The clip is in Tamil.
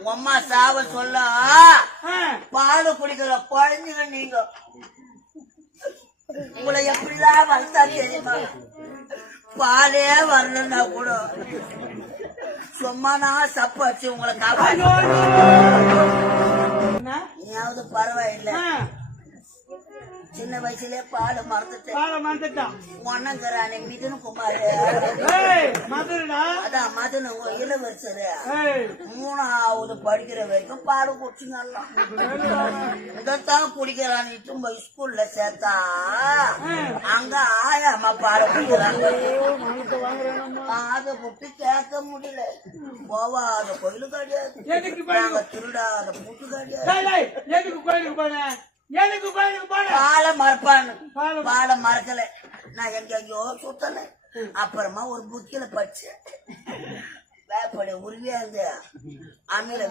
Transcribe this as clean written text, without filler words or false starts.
அம்மா சாவ சொல்ல பால் குடிக்கிற குழந்தைங்க நீங்க உங்களை எப்படிலாம் வளர்த்தா தெரியுமா? பாலே வரலன்னா கூட சும்மா நான் சப்பாச்சு உங்களை நீயாவது பரவாயில்லை. சின்ன வயசுலயே பால் மறந்துட்டேன். ஒன்னங்கிறானே மிதுன் குமார் அதான் மதுன் இளவரசரு 3வது படிக்கிற வரைக்கும் பால் குடிச்சுங்கலாம். இதைத்தான் குடிக்கிறான்னு ஸ்கூல்ல சேர்த்தா அங்க ஆயாமா பால் குடிக்கிறாங்க. அதை விட்டு கேட்க முடியல. போவாத கோயிலு கிடையாது, திருடாத பூட்டு கிடையாது. பாலை மறப்பான்னு பாலை மறக்கல. நான் எங்கெங்கயோ சுத்தல. அப்புறமா ஒரு புக்கில படிச்சேன். வேப்படைய உருவியா இருந்து அம்மையில